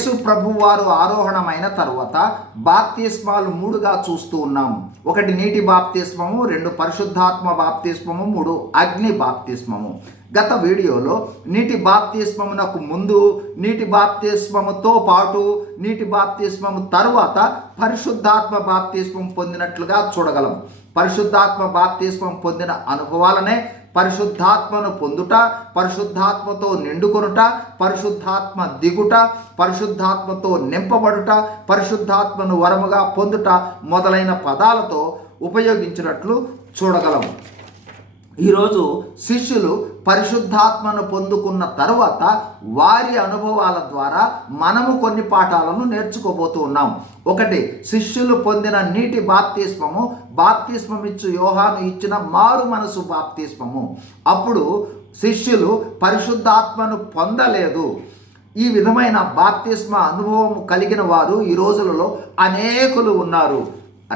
యేసు ప్రభు వారు ఆరోహణమైన తరువాత బాప్తిస్మాలు మూడుగా చూస్తూ ఉన్నాము. ఒకటి నీటి బాప్తిస్మము రెండు పరిశుద్ధాత్మ బాప్తిస్మము మూడు అగ్ని బాప్తిస్మము. గత వీడియోలో నీటి బాప్తిస్మమునకు ముందు నీటి బాప్తిస్మముతో పాటు నీటి బాప్తిస్మము తరువాత పరిశుద్ధాత్మ బాప్తిస్మం పొందినట్లుగా చూడగలం పరిశుద్ధాత్మ బాప్తిస్మం పొందిన అనుభవాలనే పరిశుద్ధాత్మను పొందుట పరిశుద్ధాత్మతో నిండుకొనుట పరిశుద్ధాత్మ దిగుట పరిశుద్ధాత్మతో నింపబడుట పరిశుద్ధాత్మను వరముగా పొందుట మొదలైన పదాలతో ఉపయోగించినట్లు చూడగలము. ఈరోజు శిష్యులు పరిశుద్ధాత్మను పొందుకున్న తర్వాత వారి అనుభవాల ద్వారా మనము కొన్ని పాఠాలను నేర్చుకోబోతూ ఉన్నాం. ఒకటి శిష్యులు పొందిన నీటి బాప్తిస్మము బాప్తిస్మమిచ్చు యోహాను ఇచ్చిన మారు మనసు బాప్తిస్మము. అప్పుడు శిష్యులు పరిశుద్ధాత్మను పొందలేదు. ఈ విధమైన బాప్తిస్మ అనుభవం కలిగిన వారు ఈ రోజులలో అనేకులు ఉన్నారు.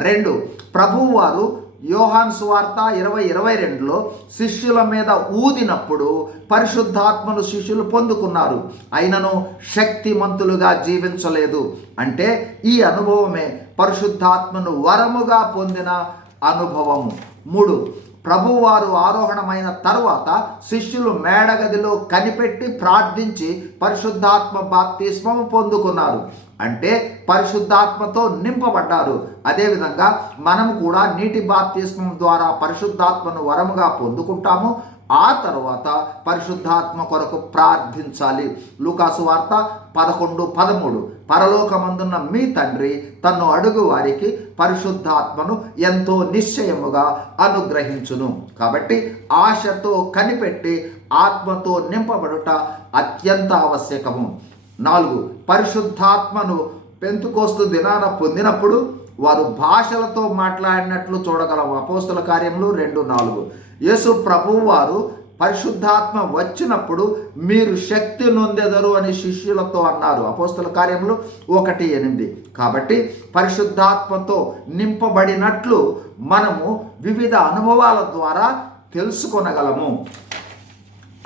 రెండు ప్రభువు వారు యోహాన్ సువార్త ఇరవై ఇరవై రెండులో శిష్యుల మీద ఊదినప్పుడు పరిశుద్ధాత్మను శిష్యులు పొందుకున్నారు. అయినను శక్తిమంతులుగా జీవించలేదు. అంటే ఈ అనుభవమే పరిశుద్ధాత్మను వరముగా పొందిన అనుభవము. మూడు ప్రభువారు ఆరోహణమైన తర్వాత శిష్యులు మేడగదిలో కనిపెట్టి ప్రార్థించి పరిశుద్ధాత్మ బాప్తిస్మము పొందుకున్నారు. అంటే పరిశుద్ధాత్మతో నింపబడ్డారు. అదేవిధంగా మనము కూడా నీటి బాప్తిస్మం ద్వారా పరిశుద్ధాత్మను వరముగా పొందుకుంటాము. ఆ తర్వాత పరిశుద్ధాత్మ కొరకు ప్రార్థించాలి. లూకాసు వార్త పదకొండు పదమూడు. పరలోకమందున్న మీ తండ్రి తను అడుగు వారికి పరిశుద్ధాత్మను ఎంతో నిశ్చయముగా అనుగ్రహించును. కాబట్టి ఆశతో కనిపెట్టి ఆత్మతో నింపబడుట అత్యంత ఆవశ్యకము. నాలుగు పరిశుద్ధాత్మను పెంతుకోస్తు దినాన పొందినప్పుడు వారు భాషలతో మాట్లాడినట్లు చూడగలము అపోస్తుల కార్యములు రెండు నాలుగు. యేసు ప్రభువు వారు పరిశుద్ధాత్మ వచ్చినప్పుడు మీరు శక్తి నొందెదరు అని శిష్యులతో అన్నారు. అపోస్తుల కార్యములు ఒకటి ఎనిమిది. కాబట్టి పరిశుద్ధాత్మతో నింపబడినట్లు మనము వివిధ అనుభవాల ద్వారా తెలుసుకొనగలము.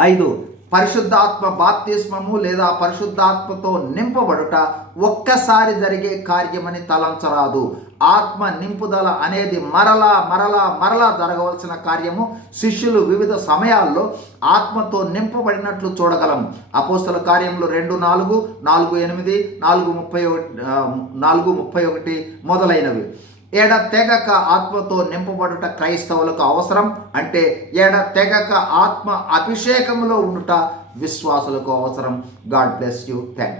ఐదు. పరిశుద్ధాత్మ బాప్తిస్మము లేదా పరిశుద్ధాత్మతో నింపబడుట ఒక్కసారి జరిగే కార్యమని తలంచరాదు. ఆత్మ నింపుదల అనేది మరలా మరలా మరలా జరగవలసిన కార్యము. శిష్యులు వివిధ సమయాల్లో ఆత్మతో నింపబడినట్లు చూడగలం. అపోస్తల కార్యములు రెండు నాలుగు నాలుగు ఎనిమిది నాలుగు ముప్పై నాలుగు ముప్పై ఒకటి మొదలైనవి. ఏడ తెగక ఆత్మతో నింపబడుట క్రైస్తవులకు అవసరం? అంటే ఏడ తెగక ఆత్మ అభిషేకంలో ఉండుట విశ్వాసులకు అవసరం. God bless you. థ్యాంక్